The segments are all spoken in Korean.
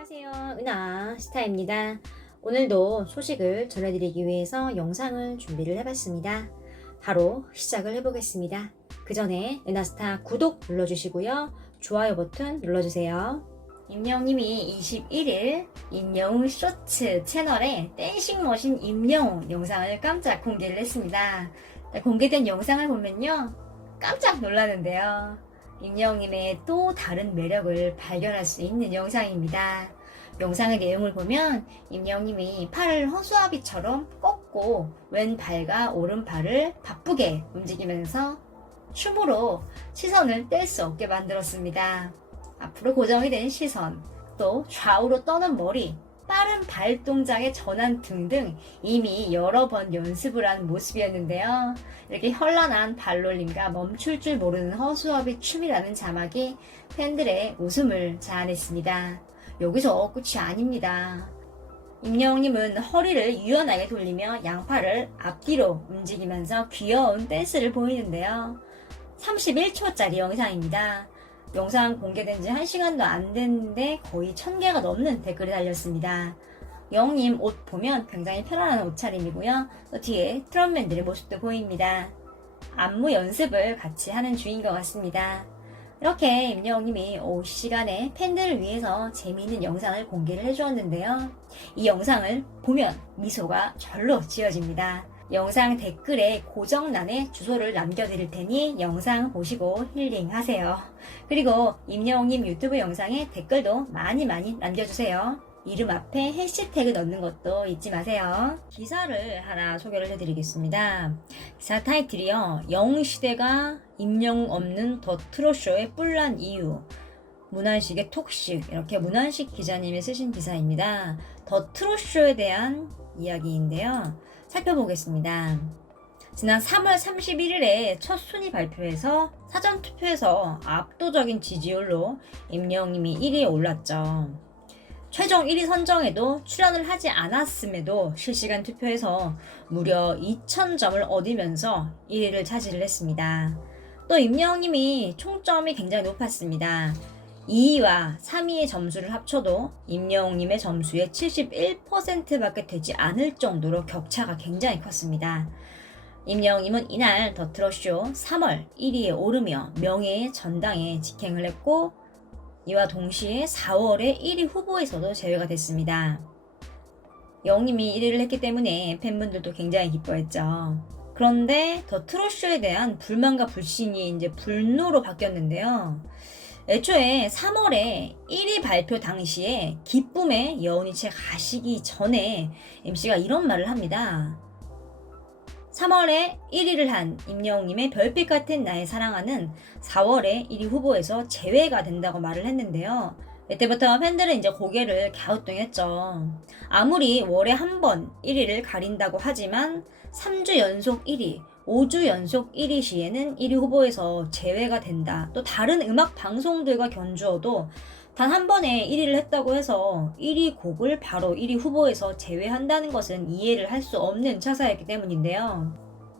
안녕하세요. 은하 스타입니다. 오늘도 소식을 전해드리기 위해서 영상을 준비를 해봤습니다. 바로 시작을 해보겠습니다. 그 전에 은하스타 구독 눌러주시고요. 좋아요 버튼 눌러주세요. 임영웅님이 21일 임영웅 쇼츠 채널에 댄싱 머신 임영웅 영상을 깜짝 공개를 했습니다. 공개된 영상을 보면요, 깜짝 놀라는데요. 임영웅님의 또 다른 매력을 발견할 수 있는 영상입니다. 영상의 내용을 보면 임영웅님이 팔을 허수아비처럼 꺾고 왼발과 오른발을 바쁘게 움직이면서 춤으로 시선을 뗄 수 없게 만들었습니다. 앞으로 고정이 된 시선, 또 좌우로 떠는 머리, 빠른 발 동작의 전환 등등 이미 여러 번 연습을 한 모습이었는데요. 이렇게 현란한 발놀림과 멈출 줄 모르는 허수아비 춤이라는 자막이 팬들의 웃음을 자아냈습니다. 여기서 끝이 아닙니다. 임영웅님은 허리를 유연하게 돌리며 양팔을 앞뒤로 움직이면서 귀여운 댄스를 보이는데요. 31초짜리 영상입니다. 영상 공개된 지 1시간도 안 됐는데 거의 1000개가 넘는 댓글이 달렸습니다. 영웅님 옷 보면 굉장히 편안한 옷차림이고요. 또 뒤에 트럼맨들의 모습도 보입니다. 안무 연습을 같이 하는 중인 것 같습니다. 이렇게 임영웅님이 오후 시간에 팬들을 위해서 재미있는 영상을 공개를 해주었는데요. 이 영상을 보면 미소가 절로 지어집니다. 영상 댓글에 고정란에 주소를 남겨드릴 테니 영상 보시고 힐링하세요. 그리고 임영웅님 유튜브 영상에 댓글도 많이 남겨주세요. 이름 앞에 해시태그 넣는 것도 잊지 마세요. 기사를 하나 소개를 해드리겠습니다. 기사 타이틀이요, 영웅시대가 임영웅 없는 더 트롯쇼의 뿔난 이유, 문환식의 톡식, 이렇게 문환식 기자님이 쓰신 기사입니다. 더 트롯쇼에 대한 이야기인데요. 살펴보겠습니다. 지난 3월 31일에 첫 순위 발표해서 사전투표에서 압도적인 지지율로 임영웅님이 1위에 올랐죠. 최종 1위 선정에도 출연을 하지 않았음에도 실시간 투표에서 무려 2000점을 얻으면서 1위를 차지를 했습니다. 또 임영웅님이 총점이 굉장히 높았습니다. 2위와 3위의 점수를 합쳐도 임영웅님의 점수의 71%밖에 되지 않을 정도로 격차가 굉장히 컸습니다. 임영웅님은 이날 더 트롯쇼 3월 1위에 오르며 명예의 전당에 직행을 했고, 이와 동시에 4월에 1위 후보에서도 제외가 됐습니다. 영웅님이 1위를 했기 때문에 팬분들도 굉장히 기뻐했죠. 그런데 더 트롯쇼에 대한 불만과 불신이 이제 분노로 바뀌었는데요. 애초에 3월에 1위 발표 당시에 기쁨의 여운이 채 가시기 전에 MC가 이런 말을 합니다. 3월에 1위를 한 임영웅님의 별빛 같은 나의 사랑하는 4월에 1위 후보에서 제외가 된다고 말을 했는데요. 이때부터 팬들은 이제 고개를 갸우뚱했죠. 아무리 월에 한 번 1위를 가린다고 하지만 3주 연속 1위, 5주 연속 1위 시에는 1위 후보에서 제외가 된다. 또 다른 음악 방송들과 견주어도 단 한 번에 1위를 했다고 해서 1위 곡을 바로 1위 후보에서 제외한다는 것은 이해를 할 수 없는 처사였기 때문인데요.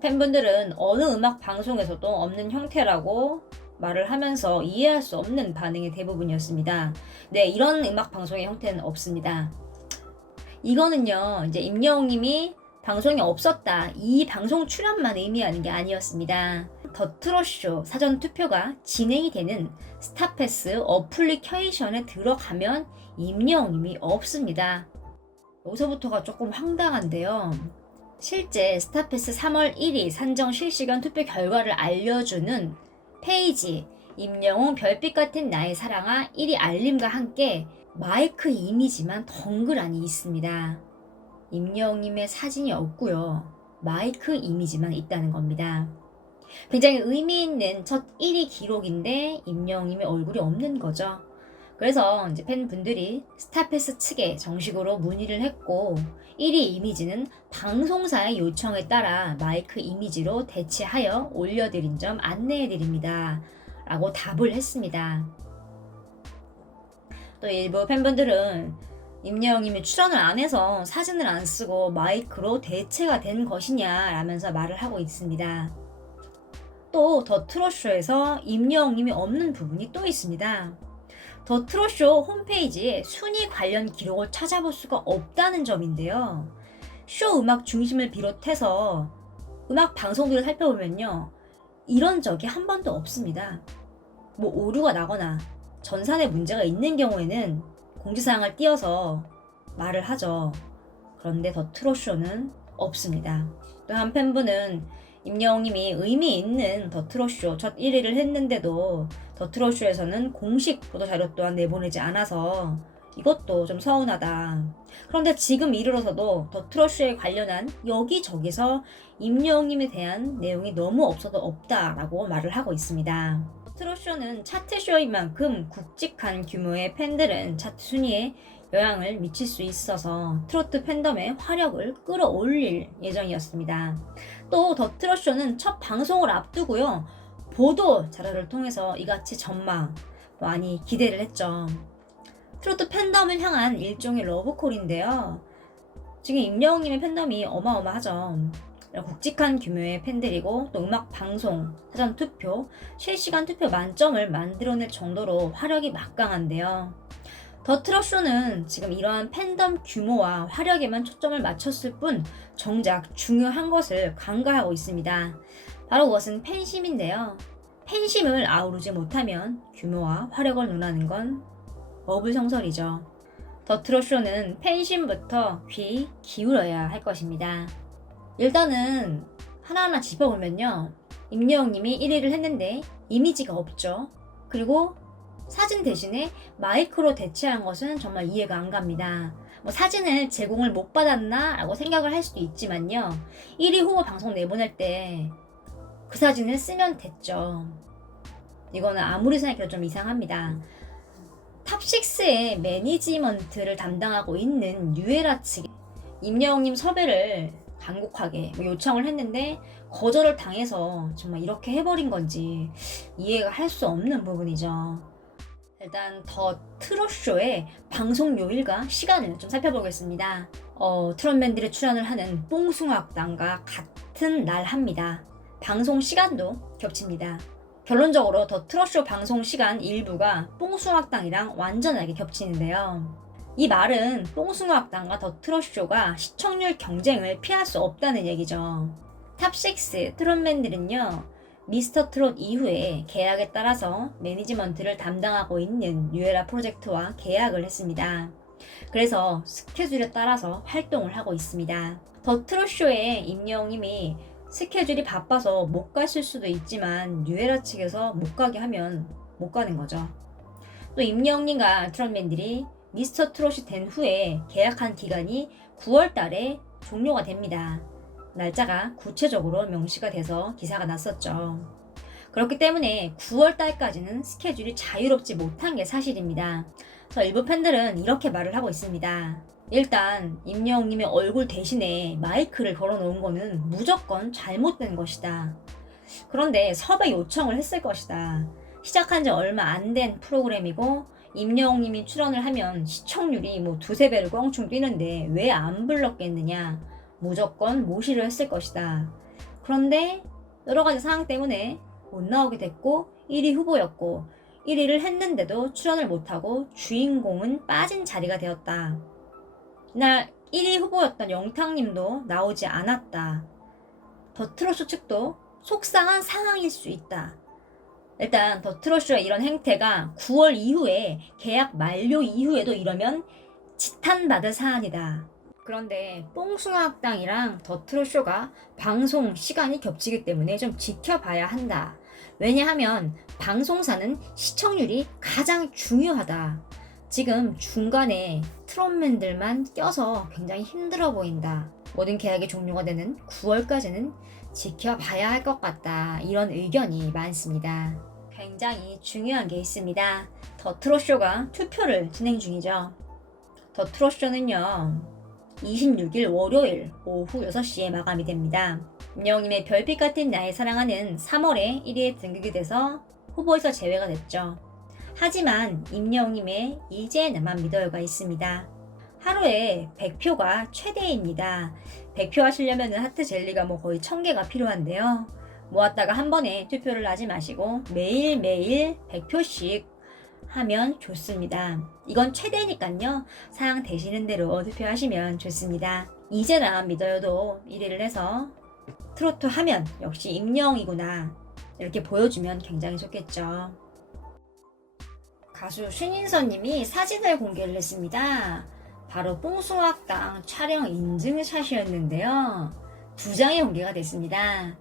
팬분들은 어느 음악 방송에서도 없는 형태라고 말을 하면서 이해할 수 없는 반응이 대부분이었습니다. 네, 이런 음악 방송의 형태는 없습니다. 이거는요, 이제 임영웅님이 방송이 없었다, 이 방송 출연만 의미하는 게 아니었습니다. 더 트롯쇼 사전 투표가 진행이 되는 스타패스 어플리케이션에 들어가면 임영웅님이 없습니다. 여기서부터가 조금 황당한데요. 실제 스타패스 3월 1위 산정 실시간 투표 결과를 알려주는 페이지 임영웅 별빛 같은 나의 사랑아 1위 알림과 함께 마이크 이미지만 덩그러니 있습니다. 임영웅님의 사진이 없고요. 마이크 이미지만 있다는 겁니다. 굉장히 의미 있는 첫 1위 기록인데 임영웅님의 얼굴이 없는 거죠. 그래서 이제 팬분들이 스타패스 측에 정식으로 문의를 했고, 1위 이미지는 방송사의 요청에 따라 마이크 이미지로 대체하여 올려드린 점 안내해드립니다 라고 답을 했습니다. 또 일부 팬분들은 임영웅님이 출연을 안 해서 사진을 안 쓰고 마이크로 대체가 된 것이냐 라면서 말을 하고 있습니다. 또 더 트롯쇼에서 임영웅님이 없는 부분이 또 있습니다. 더 트롯쇼 홈페이지에 순위 관련 기록을 찾아볼 수가 없다는 점인데요. 쇼 음악 중심을 비롯해서 음악 방송들을 살펴보면요, 이런 적이 한 번도 없습니다. 뭐 오류가 나거나 전산에 문제가 있는 경우에는 공지사항을 띄어서 말을 하죠. 그런데 더 트롯쇼는 없습니다. 또 한 팬분은 임영웅님이 의미 있는 더 트롯쇼 첫 1위를 했는데도 더 트롯쇼에서는 공식 보도자료 또한 내보내지 않아서 이것도 좀 서운하다. 그런데 지금 이르러서도 더 트롯쇼에 관련한 여기저기서 임영웅님에 대한 내용이 너무 없어도 없다라고 말을 하고 있습니다. 더 트롯쇼는 차트쇼인 만큼 굵직한 규모의 팬들은 차트 순위에 영향을 미칠 수 있어서 트로트 팬덤의 화력을 끌어올릴 예정이었습니다. 또 더 트롯쇼는 첫 방송을 앞두고요, 보도 자료를 통해서 이같이 전망, 많이 기대를 했죠. 트로트 팬덤을 향한 일종의 러브콜인데요. 지금 임영웅님의 팬덤이 어마어마하죠. 굵직한 규모의 팬들이고 또 음악 방송, 사전 투표, 실시간 투표 만점을 만들어낼 정도로 화력이 막강한데요. 더 트롯쇼는 지금 이러한 팬덤 규모와 화력에만 초점을 맞췄을 뿐 정작 중요한 것을 간과하고 있습니다. 바로 그것은 팬심인데요. 팬심을 아우르지 못하면 규모와 화력을 논하는 건 어불성설이죠. 더 트롯쇼는 팬심부터 귀 기울여야 할 것입니다. 일단은 하나하나 짚어보면요, 임영웅님이 1위를 했는데 이미지가 없죠. 그리고 사진 대신에 마이크로 대체한 것은 정말 이해가 안 갑니다. 뭐 사진을 제공을 못 받았나 라고 생각을 할 수도 있지만요, 1위 후보 방송 내보낼 때 그 사진을 쓰면 됐죠. 이거는 아무리 생각해도 좀 이상합니다. 탑6의 매니지먼트를 담당하고 있는 뉴에라 측에 임영웅님 섭외를 간곡하게 요청을 했는데 거절을 당해서 정말 이렇게 해버린 건지 이해가 할 수 없는 부분이죠. 일단 더 트롯쇼의 방송 요일과 시간을 좀 살펴보겠습니다. 트롯맨들이 출연을 하는 뽕숭아학당과 같은 날 합니다. 방송 시간도 겹칩니다. 결론적으로 더 트롯쇼 방송 시간 일부가 뽕숭아학당이랑 완전하게 겹치는데요. 이 말은 뽕숭아학당과 더 트롯쇼가 시청률 경쟁을 피할 수 없다는 얘기죠. 탑6 트롯맨들은요, 미스터 트롯 이후에 계약에 따라서 매니지먼트를 담당하고 있는 뉴에라 프로젝트와 계약을 했습니다. 그래서 스케줄에 따라서 활동을 하고 있습니다. 더 트롯쇼에 임영웅님이 스케줄이 바빠서 못 가실 수도 있지만 뉴에라 측에서 못 가게 하면 못 가는 거죠. 또 임영웅님과 트롯맨들이 미스터 트롯이 된 후에 계약한 기간이 9월 달에 종료가 됩니다. 날짜가 구체적으로 명시가 돼서 기사가 났었죠. 그렇기 때문에 9월 달까지는 스케줄이 자유롭지 못한 게 사실입니다. 그래서 일부 팬들은 이렇게 말을 하고 있습니다. 일단 임영웅님의 얼굴 대신에 마이크를 걸어놓은 거는 무조건 잘못된 것이다. 그런데 섭외 요청을 했을 것이다. 시작한 지 얼마 안 된 프로그램이고 임영웅님이 출연을 하면 시청률이 뭐 두세 배를 껑충 뛰는데 왜 안 불렀겠느냐. 무조건 모시를 했을 것이다. 그런데 여러 가지 상황 때문에 못 나오게 됐고 1위 후보였고 1위를 했는데도 출연을 못하고 주인공은 빠진 자리가 되었다. 이날 1위 후보였던 영탁님도 나오지 않았다. 더 트롯쇼 측도 속상한 상황일 수 있다. 일단 더 트롯쇼의 이런 행태가 9월 이후에 계약 만료 이후에도 이러면 지탄받을 사안이다. 그런데 뽕숭아학당이랑 더 트롯쇼가 방송 시간이 겹치기 때문에 좀 지켜봐야 한다. 왜냐하면 방송사는 시청률이 가장 중요하다. 지금 중간에 트롯맨들만 껴서 굉장히 힘들어 보인다. 모든 계약이 종료가 되는 9월까지는 지켜봐야 할 것 같다. 이런 의견이 많습니다. 굉장히 중요한 게 있습니다. 더 트롯쇼가 투표를 진행 중이죠. 더 트롯쇼는요, 26일 월요일 오후 6시에 마감이 됩니다. 임영웅님의 별빛 같은 나의 사랑하는 3월에 1위에 등극이 돼서 후보에서 제외가 됐죠. 하지만 임영웅님의 이제 나만 믿어요가 있습니다. 하루에 100표가 최대입니다. 100표 하시려면 하트 젤리가 뭐 거의 1000개가 필요한데요. 모았다가 한 번에 투표를 하지 마시고 매일매일 100표씩 하면 좋습니다. 이건 최대니까요. 상황 되시는 대로 투표하시면 좋습니다. 이제라 믿어요도 1위를 해서 트로트 하면 역시 임영이구나 이렇게 보여주면 굉장히 좋겠죠. 가수 신인서님이 사진을 공개를 했습니다. 바로 뽕숭아학당 촬영 인증샷이었는데요. 2장이 공개가 됐습니다.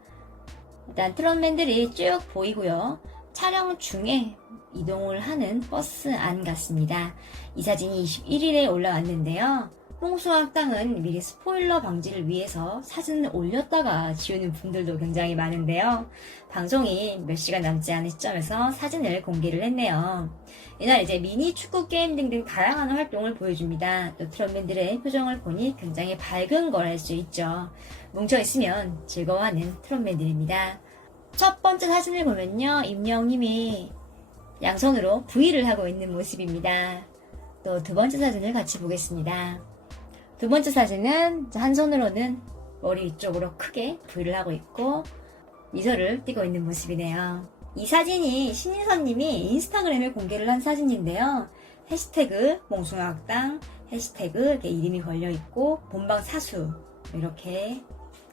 일단 트롯맨들이 쭉 보이고요. 촬영 중에 이동을 하는 버스 안 같습니다. 이 사진이 21일에 올라왔는데요. 뽕숭아학당은 미리 스포일러 방지를 위해서 사진을 올렸다가 지우는 분들도 굉장히 많은데요. 방송이 몇 시간 남지 않은 시점에서 사진을 공개를 했네요. 이날 이제 미니 축구 게임 등등 다양한 활동을 보여줍니다. 또 트롯맨들의 표정을 보니 굉장히 밝은 걸 알 수 있죠. 뭉쳐있으면 즐거워하는 트롯맨들입니다. 첫 번째 사진을 보면요. 임영님이 양손으로 V를 하고 있는 모습입니다. 또 두 번째 사진을 같이 보겠습니다. 두 번째 사진은 한 손으로는 머리 위쪽으로 크게 V를 하고 있고 미소를 띠고 있는 모습이네요. 이 사진이 신인선님이 인스타그램에 공개를 한 사진인데요. 해시태그 뽕숭아학당, 해시태그 이렇게 이름이 걸려있고 본방사수 이렇게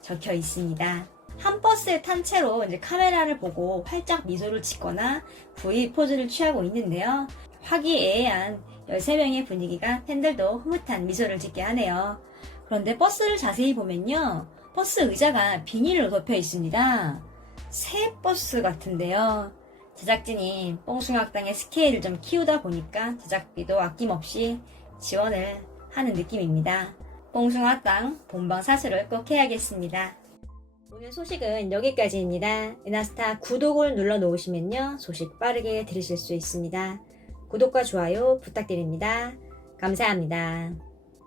적혀 있습니다. 한 버스에 탄 채로 이제 카메라를 보고 활짝 미소를 짓거나 V 포즈를 취하고 있는데요. 화기애애한 13명의 분위기가 팬들도 흐뭇한 미소를 짓게 하네요. 그런데 버스를 자세히 보면요. 버스 의자가 비닐로 덮여 있습니다. 새 버스 같은데요. 제작진이 뽕숭아학당의 스케일을 좀 키우다 보니까 제작비도 아낌없이 지원을 하는 느낌입니다. 뽕숭아학당 본방사수를 꼭 해야겠습니다. 오늘 소식은 여기까지입니다. 에나스타 구독을 눌러 놓으시면요. 소식 빠르게 들으실 수 있습니다. 구독과 좋아요 부탁드립니다. 감사합니다.